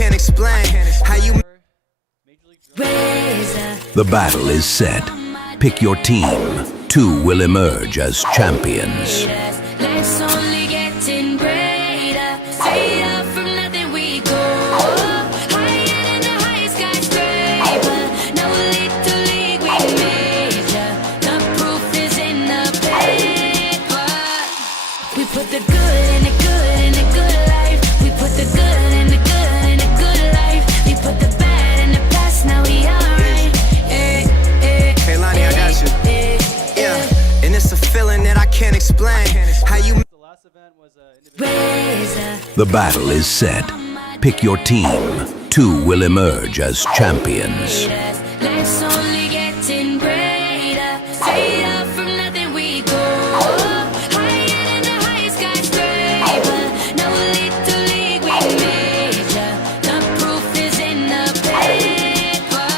can't explain. How you The battle is set. Pick your team. Two will emerge as champions. Life's only getting greater. Straight up from nothing we go. Higher than the highest skyscraper. No little league we major. The proof is in the paper. We put the good in the good in the good life. We put the good in the good in the good life. We put the bad in the past, now we alright. Hey Lonnie, I got you. Yeah, and it's a feeling that I can't explain. How you The battle is set. Pick your team. Two will emerge as champions. Life's only getting greater. Straight up from nothing we go. Higher than the highest skyscraper. No little league we major. The proof is in the paper.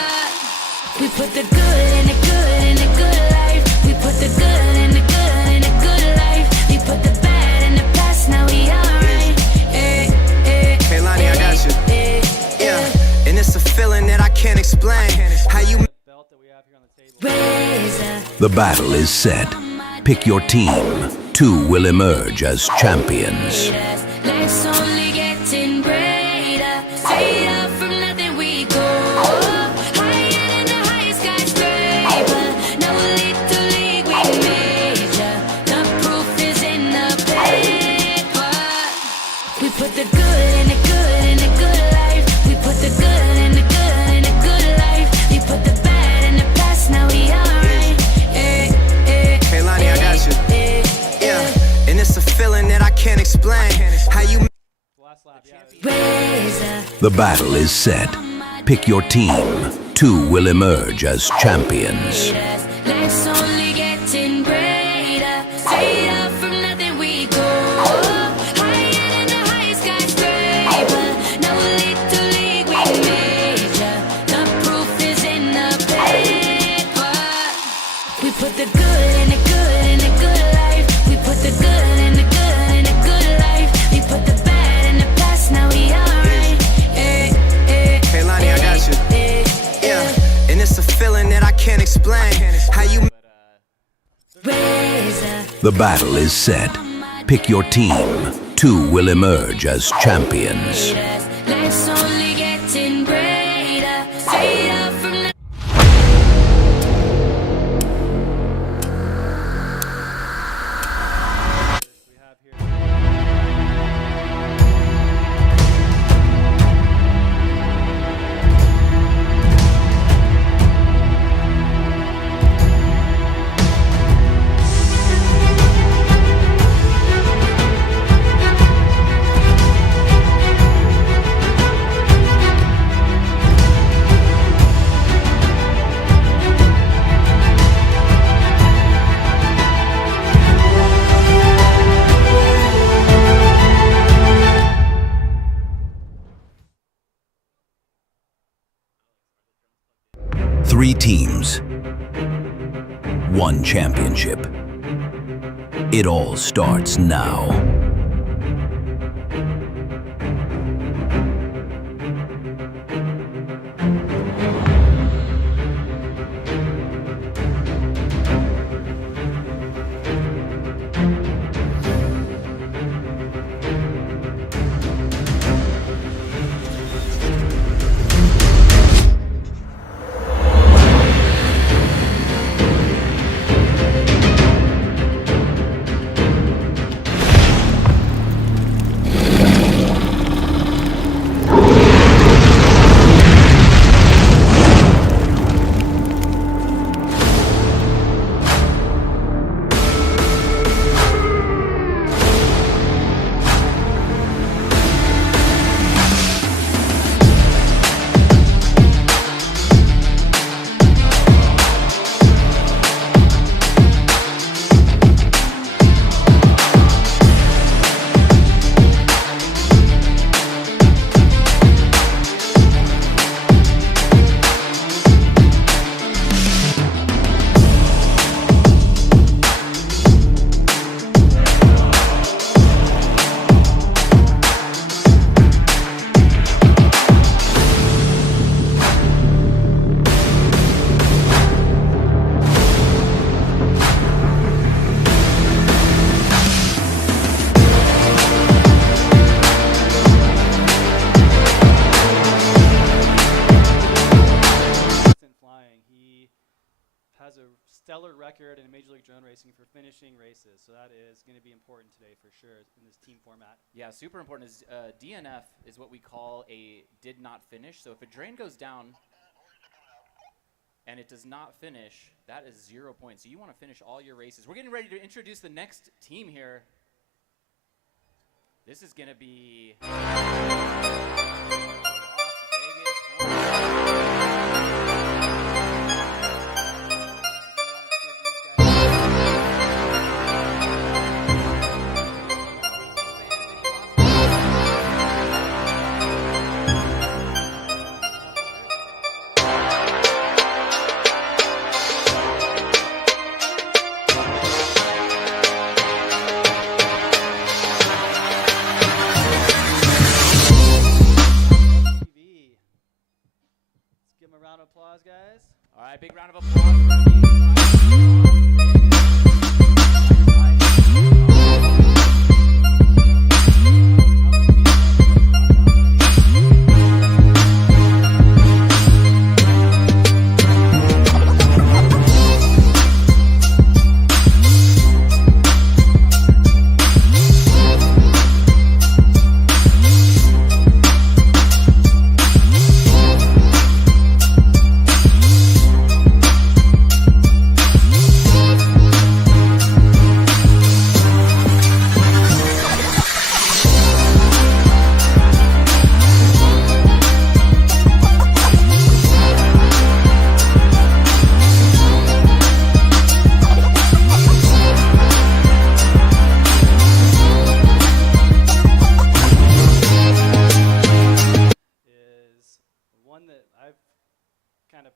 We put the good in the good in the good life. We put the good in the good in the good life. We put the bad in the past, now we alright. Hey Lonnie, I got you. Yeah, and it's a feeling that I can't explain. How you The battle is set. Pick your team. Two will emerge as champions. Life's only getting greater. Straight up from nothing we go. Higher than the highest skyscraper. No little league we major. The proof is in the paper. We put the good in the good in the good life. We put the good in the good in the good life. We put the bad in the past, now we alright. Hey Lonnie, I got you. Yeah, and it's a feeling that I can't explain. How you The battle is set. Pick your team. Two will emerge as champions. Life's only getting greater. Straight up from nothing we go. Higher than the highest skyscraper. No little league we major. The proof is in the paper. We put the good in the good in the good life. We put the good in the good in the good life. We put the bad in the past, now we alright. Hey Lonnie, I got you. Yeah, and it's a feeling that I can't explain. How you The battle is set. Pick your team. Two will emerge as champions. Life's only getting greater. Straight up from the Three teams. One championship. It all starts now. stellar record in Major League Drone Racing for finishing races. So that is going to be important today for sure in this team format. Yeah, super important. Is DNF is what we call a did not finish. So if a drain goes down and it does not finish, that is 0 points. So you want to finish all your races. We're getting ready to introduce the next team here. This is going to be guys. All right, big round of applause for these.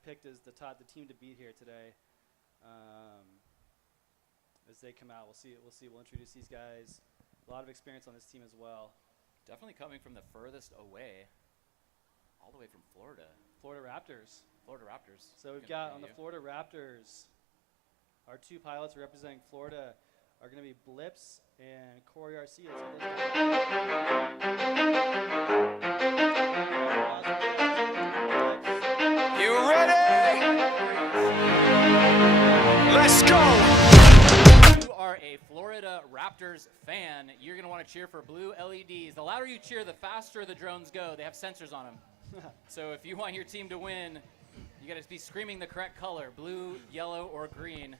picked as the team to beat here today. As they come out, we'll see. We'll introduce these guys. A lot of experience on this team as well. Definitely coming from the furthest away, all the way from Florida. Florida Raptors. Florida Raptors. So we've got on the Florida Raptors, our two pilots representing Florida are going to be Blips and Corey RC. You ready? Let's go. If you are a Florida Raptors fan, you're going to want to cheer for blue LEDs. The louder you cheer, the faster the drones go. They have sensors on them. So if you want your team to win, you got to be screaming the correct color, blue, yellow, or green.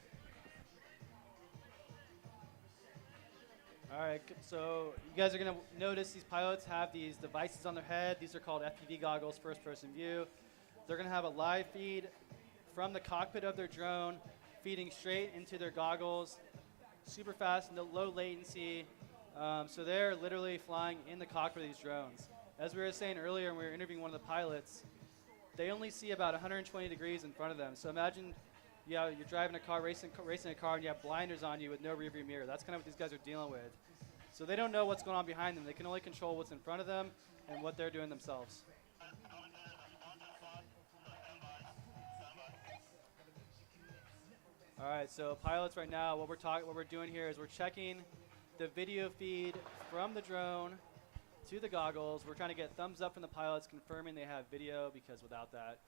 All right, so you guys are going to notice these pilots have these devices on their head. These are called FPV goggles, first-person view. They're going to have a live feed from the cockpit of their drone, feeding straight into their goggles, super fast, no low latency. So they're literally flying in the cockpit of these drones. As we were saying earlier when we were interviewing one of the pilots, they only see about 120 degrees in front of them. So imagine you're driving a car, racing a car, and you have blinders on you with no rearview mirror. That's kind of what these guys are dealing with. So they don't know what's going on behind them. They can only control what's in front of them and what they're doing themselves. All right, so pilots right now, what we're doing here is we're checking the video feed from the drone to the goggles. We're trying to get thumbs up from the pilots confirming they have video, because without that,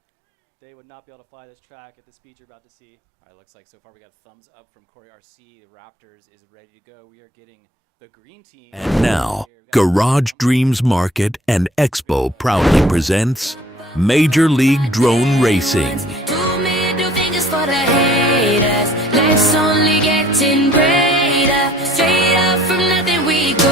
they would not be able to fly this track at the speed you're about to see. All right, looks like so far we got thumbs up from Corey RC. The Raptors is ready to go. We are getting the green team. And now, Garage Dreams Market and Expo proudly presents Major League Drone Racing. 2 middle fingers for the haters. Life's only getting greater. Straight up from nothing we go.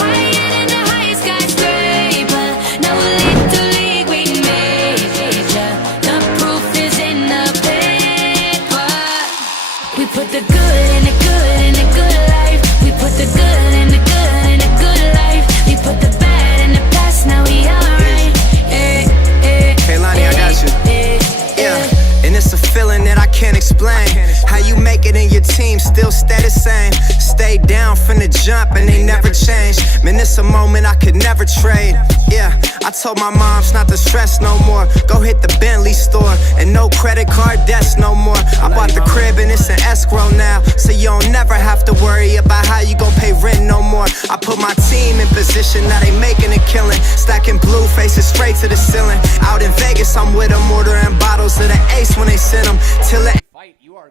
Higher than the highest skyscraper. No little league we major. The proof is in the paper. We put the good in the good in the good life. We put the good in the good in the good life. We put the bad in the past. Now we alright. Hey Lonnie, I got you. Yeah, and it's a feeling that I can't explain. How you make it in your team still stay the same. Stay down from the jump and they never change. Man, it's a moment I could never trade. Yeah, I told my moms not to stress no more. Go hit the Bentley store and no credit card debts no more. I bought the crib and it's an escrow now, so you don't never have to worry about how you gon' pay rent no more. I put my team in position, now they making a killing. Stacking blue faces straight to the ceiling. Out in Vegas, I'm with them, ordering bottles of the Ace when they send them. Till it Fight, you are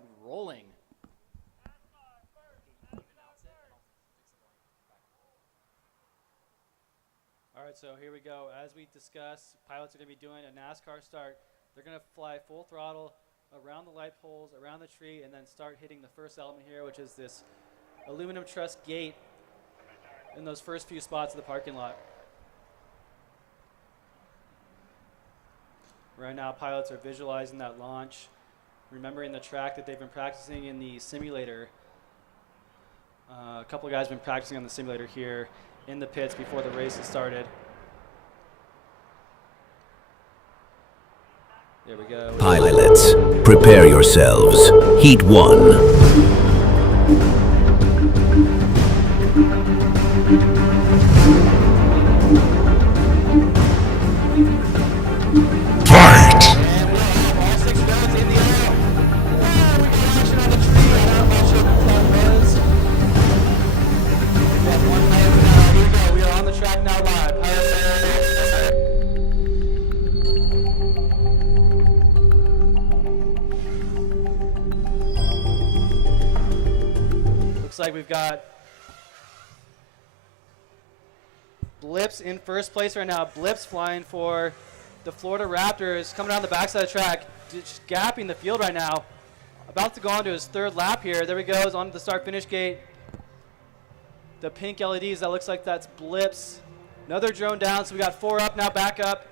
right, so here we go. As we discussed, pilots are going to be doing a NASCAR start. They're going to fly full throttle around the light poles, around the tree, and then start hitting the first element here, which is this aluminum truss gate in those first few spots of the parking lot. Right now, pilots are visualizing that launch, remembering the track that they've been practicing in the simulator. A couple of guys have been practicing on the simulator here in the pits before the race has started. There we go. Pilots, prepare yourselves. Heat 1. All 6 guns in the air. Position on the tree. I'm not sure what that was. We got 1 lap now. Here we go. We are on the track now live. Looks like we've got Blips in first place right now. Blips flying for the Florida Raptors, coming down the backside of the track, just gapping the field right now. About to go on to his 3rd lap here. There he goes, onto the start-finish gate. The pink LEDs, that looks like that's Blips. Another drone down, so we got 4 up, now back up.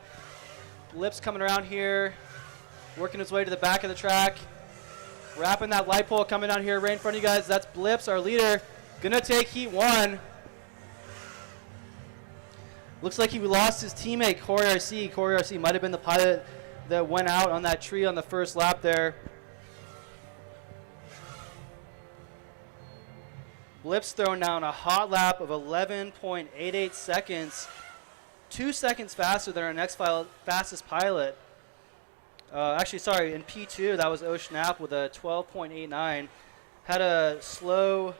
Blips coming around here, working his way to the back of the track. Wrapping that light pole coming down here right in front of you guys. That's Blips, our leader. Gonna take heat 1. Looks like he lost his teammate, Corey RC. Corey RC might have been the pilot that went out on that tree on the first lap there. Blips throwing down a hot lap of 11.88 seconds. 2 seconds faster than our next fastest pilot. Actually, sorry, in P2, that was O'Schnapp with a 12.89. Had a slow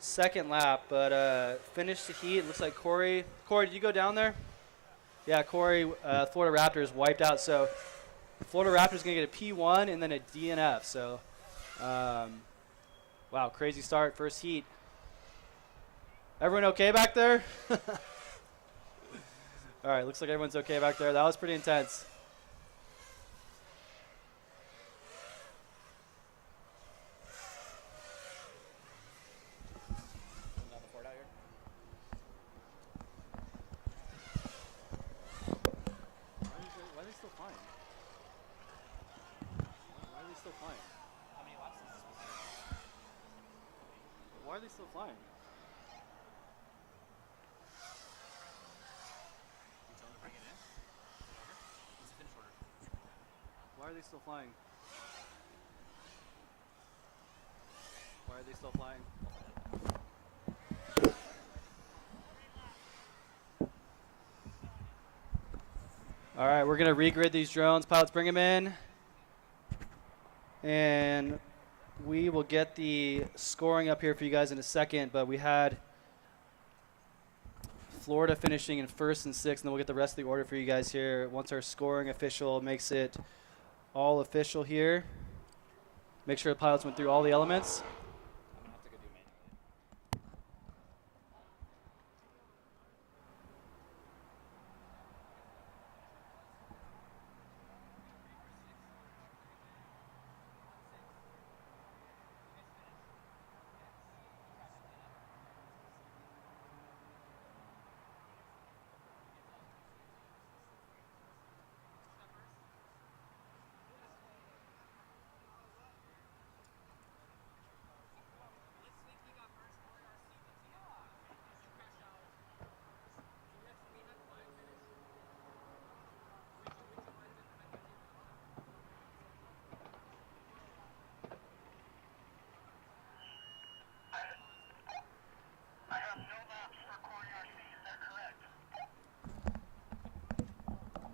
second lap, but finished the heat. Looks like Corey, did you go down there? Yeah, Corey, Florida Raptors wiped out. So Florida Raptors going to get a P1 and then a DNF. So, wow, crazy start, first heat. Everyone okay back there? All right, looks like everyone's okay back there. That was pretty intense. Why are they still flying? Why are they still flying? Why are they still flying? All right, we're gonna regrid these drones. Pilots, bring them in. And we will get the scoring up here for you guys in a second, but we had Florida finishing in 1st and 6th, and then we'll get the rest of the order for you guys here once our scoring official makes it all official here. Make sure the pilots went through all the elements.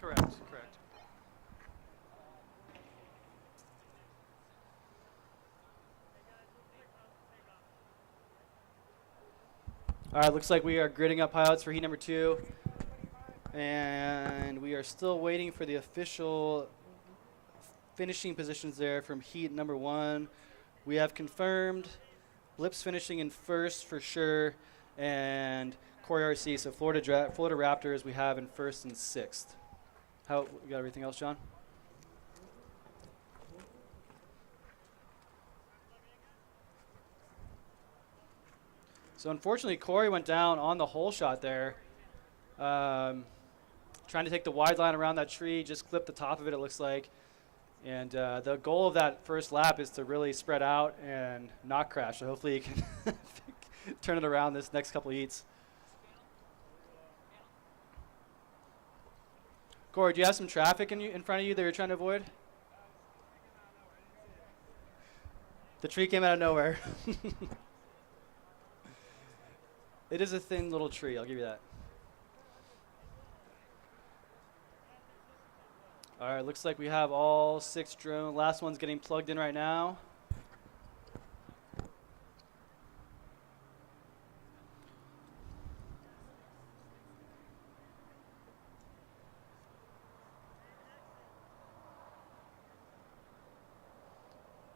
Correct. All right, looks like we are gridding up pilots for heat number 2. And we are still waiting for the official finishing positions there from heat number 1. We have confirmed Blips finishing in 1st for sure, and Corey RC. So Florida Raptors we have in 1st and 6th. You got everything else, John? So unfortunately, Corey went down on the hole shot there. Trying to take the wide line around that tree, just clip the top of it, it looks like. And the goal of that first lap is to really spread out and not crash. So hopefully you can turn it around this next couple heats. Corey, do you have some traffic in front of you that you're trying to avoid? The tree came out of nowhere. It is a thin little tree, I'll give you that. All right, looks like we have all 6 drones. Last one's getting plugged in right now.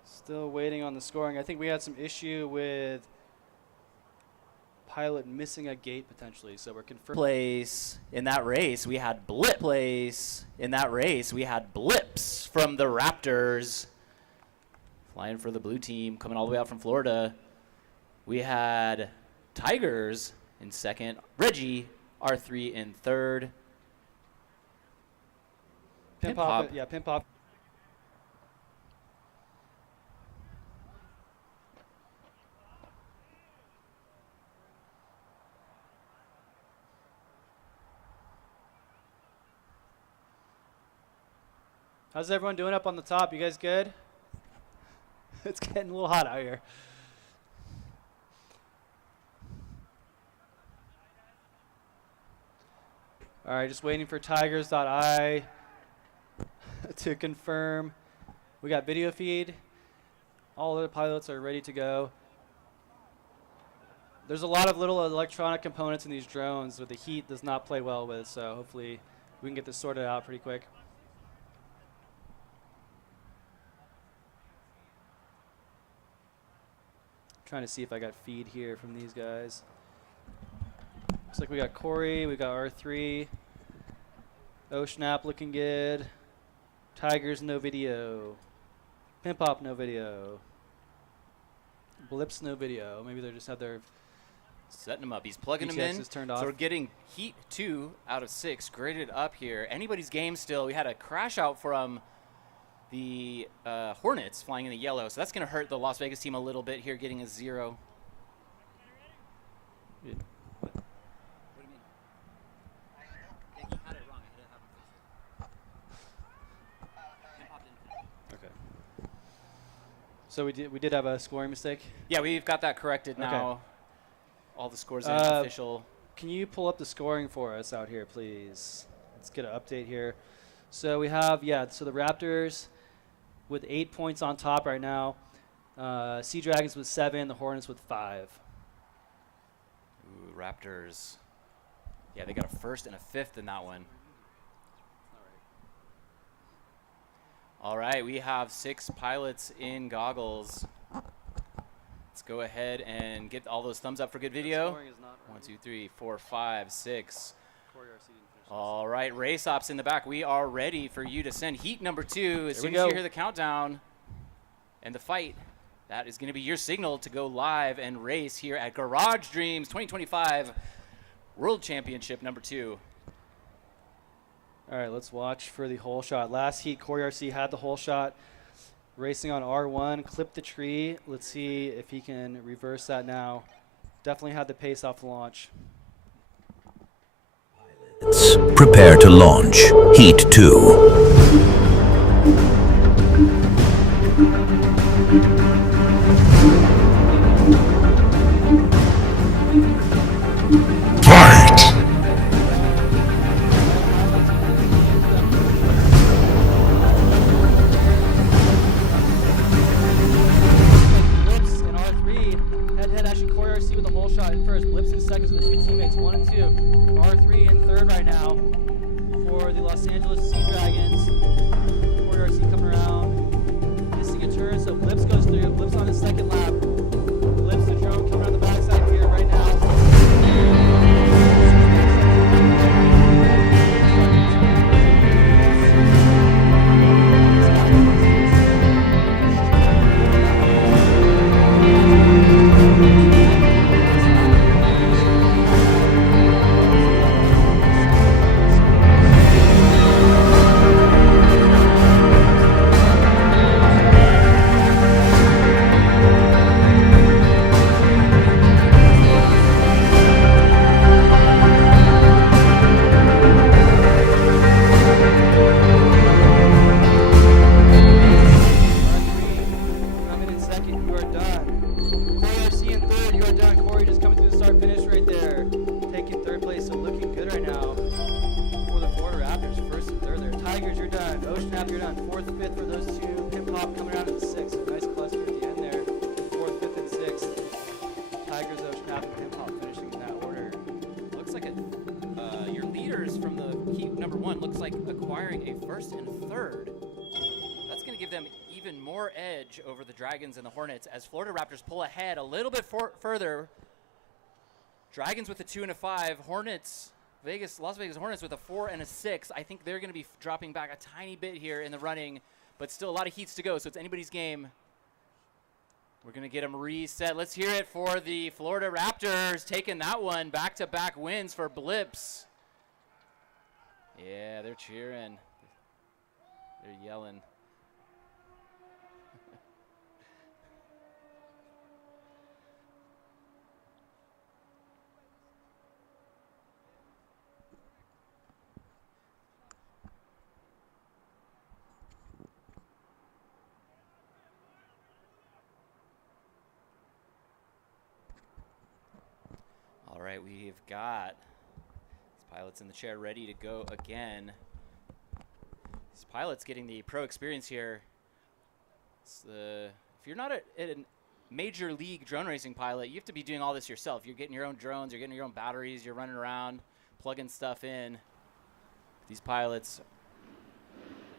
Still waiting on the scoring. I think we had some issue with pilot missing a gate potentially, so we're confirming. Place in that race, we had blips from the Raptors. Flying for the blue team, coming all the way out from Florida. We had Tigers in 2nd, Reggie, R3 in 3rd. Pin pop. Yeah, pin pop. How's everyone doing up on the top? You guys good? It's getting a little hot out here. All right, just waiting for Tigers.eye to confirm. We got video feed. All the pilots are ready to go. There's a lot of little electronic components in these drones that the heat does not play well with, so hopefully we can get this sorted out pretty quick. Trying to see if I got feed here from these guys. Looks like we got Corey, we got R3, Oceanap looking good, Tigers no video, Pimp Pop no video, Blips no video. Maybe they just have their setting them up. He's plugging them in. Turned off. So we're getting heat 2 out of 6 graded up here. Anybody's game still. We had a crash out from the Hornets flying in the yellow, so that's going to hurt the Las Vegas team a little bit here, getting a 0. Yeah. What do you mean? Yeah, he had it wrong. I Okay. So we did have a scoring mistake. Yeah, we've got that corrected now. Okay. All the scores are official. Can you pull up the scoring for us out here, please? Let's get an update here. So we have, so the Raptors with 8 points on top right now. Sea Dragons with 7, the Hornets with 5. Ooh, Raptors. Yeah, they got a 1st and a 5th in that one. All right, we have 6 pilots in goggles. Let's go ahead and get all those thumbs up for good video. 1, 2, 3, 4, 5, 6. All right, race ops in the back. We are ready for you to send heat number 2. As soon as you hear the countdown and the fight, that is going to be your signal to go live and race here at Garage Dreams 2025 World Championship number 2. All right, let's watch for the hole shot. Last heat, Corey RC had the hole shot. Racing on R1, clipped the tree. Let's see if he can reverse that now. Definitely had the pace off the launch. Prepare to launch. Heat 2. Blips on his second lap. Blips the drone coming on the backside here right now. there, taking third place, so looking good right now for the Florida Raptors. First and third there. Tigers, you're done. Ocean Nap, you're done. Fourth, fifth for those two. Pimp Hop coming out in the sixth. Nice cluster at the end there. Fourth, fifth, and sixth. Tigers, Ocean Nap, and Pimp Hop finishing in that order. Looks like your leaders from the heat number 1 looks like acquiring a first and third. That's going to give them even more edge over the Dragons and the Hornets as Florida Raptors pull ahead a little bit further. Dragons with a 2 and a 5. Hornets, Las Vegas Hornets with a 4 and a 6. I think they're going to be dropping back a tiny bit here in the running, but still a lot of heats to go, so it's anybody's game. We're going to get them reset. Let's hear it for the Florida Raptors taking that one. Back-to-back wins for Blips. Yeah, they're cheering. They're yelling. All right, we've got these pilots in the chair ready to go again. These pilots getting the pro experience here. If you're not a major league drone racing pilot, you have to be doing all this yourself. You're getting your own drones, you're getting your own batteries, you're running around, plugging stuff in. These pilots,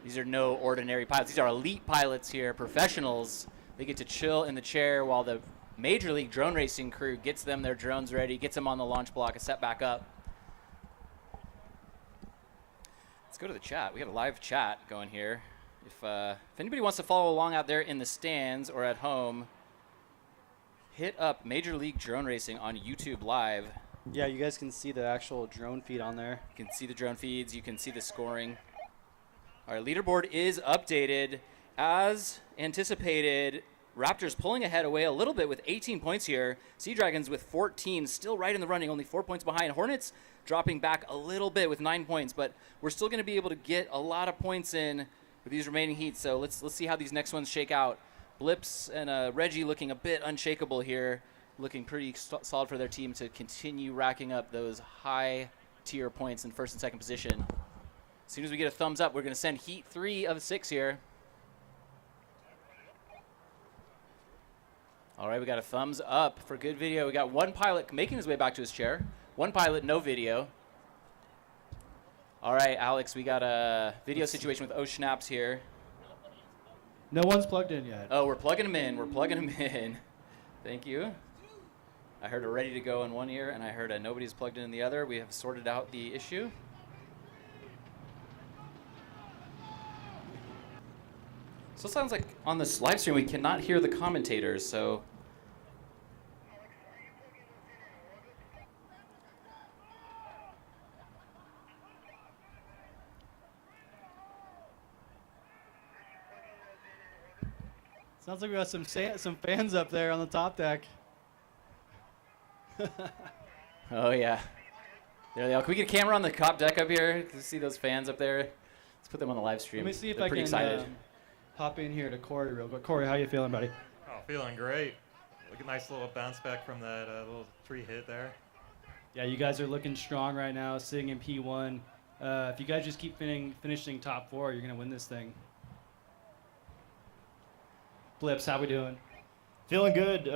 these are no ordinary pilots. These are elite pilots here, professionals. They get to chill in the chair while the major league drone racing crew gets them their drones ready, gets them on the launch block and set back up. Let's go to the chat. We have a live chat going here. If anybody wants to follow along out there in the stands or at home, hit up Major League Drone Racing on YouTube Live. Yeah, you guys can see the actual drone feed on there. You can see the drone feeds. You can see the scoring. Our leaderboard is updated. As anticipated, Raptors pulling ahead away a little bit with 18 points here. Sea Dragons with 14, still right in the running, only 4 points behind. Hornets dropping back a little bit with 9 points, but we're still going to be able to get a lot of points in with these remaining heats. So let's see how these next ones shake out. Blips and Reggie looking a bit unshakable here, looking pretty solid for their team to continue racking up those high tier points in first and second position. As soon as we get a thumbs up, we're going to send heat 3 of 6 here. All right, we got a thumbs up for good video. We got one pilot making his way back to his chair. One pilot, no video. All right, Alex, we got a video situation with O'Schnaps here. No one's plugged in yet. Oh, we're plugging them in. We're plugging them in. Thank you. I heard a ready to go in one ear, and I heard a nobody's plugged in the other. We have sorted out the issue. So it sounds like on this live stream we cannot hear the commentators, so. Sounds like we got some fans up there on the top deck. Oh yeah. There they are. Can we get a camera on the top deck up here to see those fans up there? Let's put them on the live stream. Let me see if They're I pretty can excited. hop in here to Corey real quick. Corey, how you feeling, buddy? Oh, feeling great. Look a nice little bounce back from that little tree hit there. Yeah, you guys are looking strong right now, sitting in P1. If you guys just keep finishing top 4, you're going to win this thing. Blips, how we doing? Feeling good.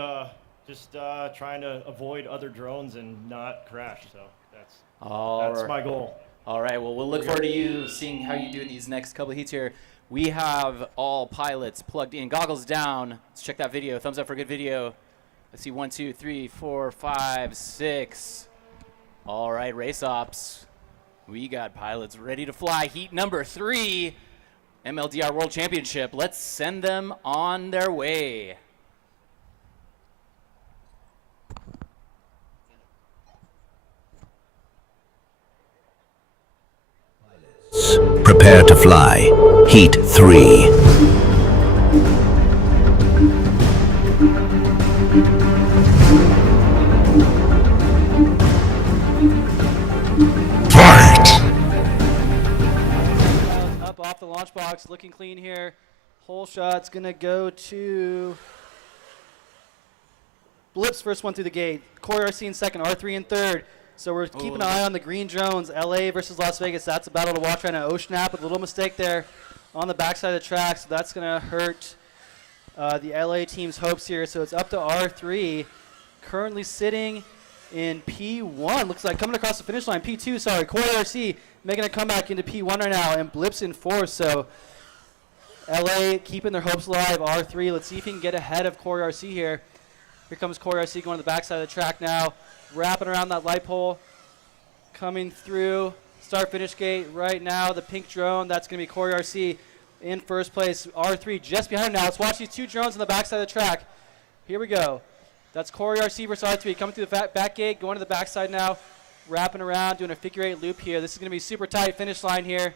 Just trying to avoid other drones and not crash. So that's my goal. All right. Well, we'll look forward to you seeing how you do in these next couple of heats here. We have all pilots plugged in, goggles down. Let's check that video. Thumbs up for a good video. Let's see, 1, 2, 3, 4, 5, 6. All right, race ops. We got pilots ready to fly. Heat number 3, MLDR World Championship. Let's send them on their way. Prepare to fly. Heat 3. Up off the launch box, looking clean here. Hole shot's gonna go to Blips first one through the gate. Corey RC in second, R3 in third. So we're keeping an eye on the green drones. LA versus Las Vegas. That's a battle to watch right now. O'Schnap with a little mistake there on the backside of the track. So that's going to hurt the LA team's hopes here. So it's up to R3. Currently sitting in P1. Looks like coming across the finish line. P2, sorry. Corey RC making a comeback into P1 right now. And Blips in fourth. So LA keeping their hopes alive. R3. Let's see if he can get ahead of Corey RC here. Here comes Corey RC going to the backside of the track now. Wrapping around that light pole. Coming through. Start-finish gate right now. The pink drone. That's going to be Corey RC in first place. R3 just behind him now. Let's watch these two drones on the backside of the track. Here we go. That's Corey RC versus R3. Coming through the back gate. Going to the backside now. Wrapping around. Doing a figure-8 loop here. This is going to be super tight finish line here.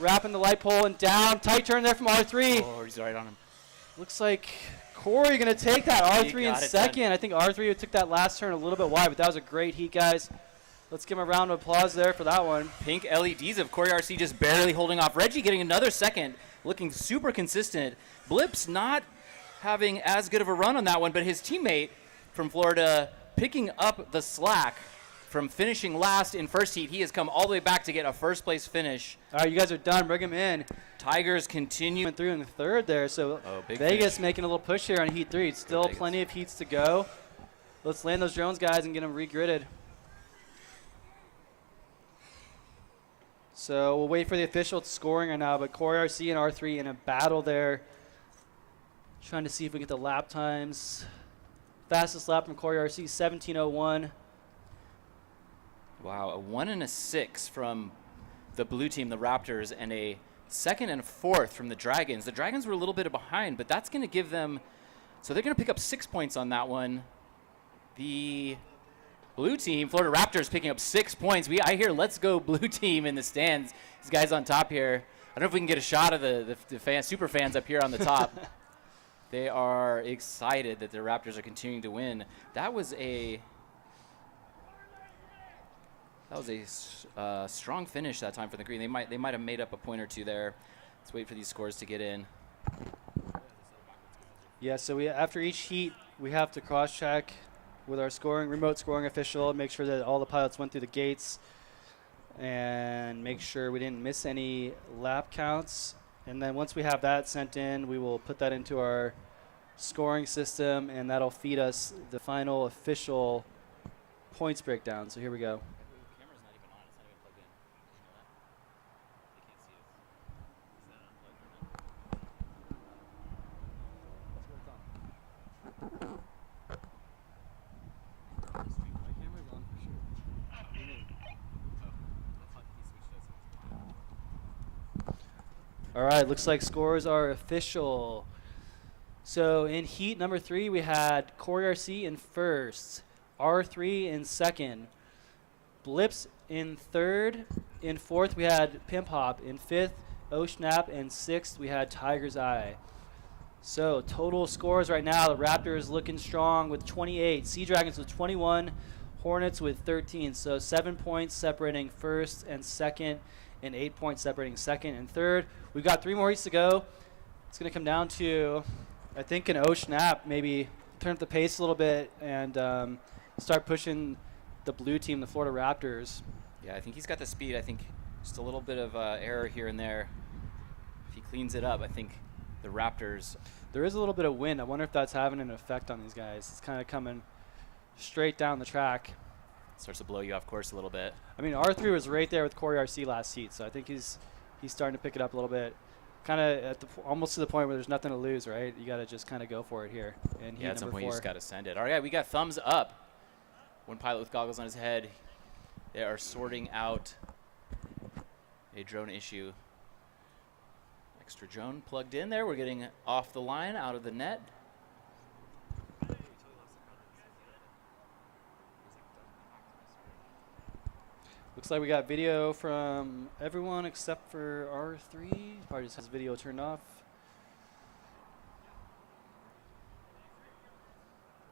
Wrapping the light pole and down. Tight turn there from R3. Oh, he's right on him. Looks like Corey going to take that. R3 in second. Done. I think R3 took that last turn a little bit wide, but that was a great heat, guys. Let's give him a round of applause there for that one. Pink LEDs of Corey RC just barely holding off. Reggie getting another second, looking super consistent. Blips not having as good of a run on that one, but his teammate from Florida picking up the slack from finishing last in first heat. He has come all the way back to get a first place finish. All right, you guys are done. Bring him in. Tigers continue. Through in the third there, so big Vegas finish. making a little push here on heat 3. It's still Vegas. plenty of heats to go. Let's land those drones, guys, and get them regridded. So we'll wait for the official scoring right now, but Corey RC and R3 in a battle there. Trying to see if we get the lap times. Fastest lap from Corey RC, 17:01. Wow, a 1 and a 6 from the blue team, the Raptors, and a second and fourth from the Dragons. The Dragons were a little bit behind, but that's going to give them, so they're going to pick up 6 points on that one. The blue team, Florida Raptors, picking up 6 points. I hear let's go blue team in the stands. These guys on top here. I don't know if we can get a shot of the super fans up here on the top. They are excited that the Raptors are continuing to win. That was a strong finish that time for the green. They might have made up a point or two there. Let's wait for these scores to get in. Yeah, so after each heat, we have to cross-check with our remote scoring official, make sure that all the pilots went through the gates, and make sure we didn't miss any lap counts. And then once we have that sent in, we will put that into our scoring system, and that'll feed us the final official points breakdown. So here we go. All right, looks like scores are official. So in heat number 3, we had Corey RC in first, R3 in second, Blips in third. In fourth, we had Pimp Hop. In fifth, O'Schnap. In sixth, we had Tiger's Eye. So total scores right now, the Raptors looking strong with 28, Sea Dragons with 21, Hornets with 13. So 7 points separating first and second, and 8 points separating second and third. We've got 3 more heats to go. It's going to come down to, I think, an O'Schnap, maybe turn up the pace a little bit and start pushing the blue team, the Florida Raptors. Yeah, I think he's got the speed. I think just a little bit of error here and there. If he cleans it up, I think the Raptors. There is a little bit of wind. I wonder if that's having an effect on these guys. It's kind of coming straight down the track. Starts to blow you off course a little bit. I mean, R3 was right there with Corey RC last heat, so I think he's starting to pick it up a little bit. Kind of at almost to the point where there's nothing to lose, right? You got to just kind of go for it here. And Yeah, at some point you just got to send it. All right, we got thumbs up. One pilot with goggles on his head. They are sorting out a drone issue. Extra drone plugged in there. We're getting off the line, out of the net. Looks like we got video from everyone except for R3. Probably just has video turned off.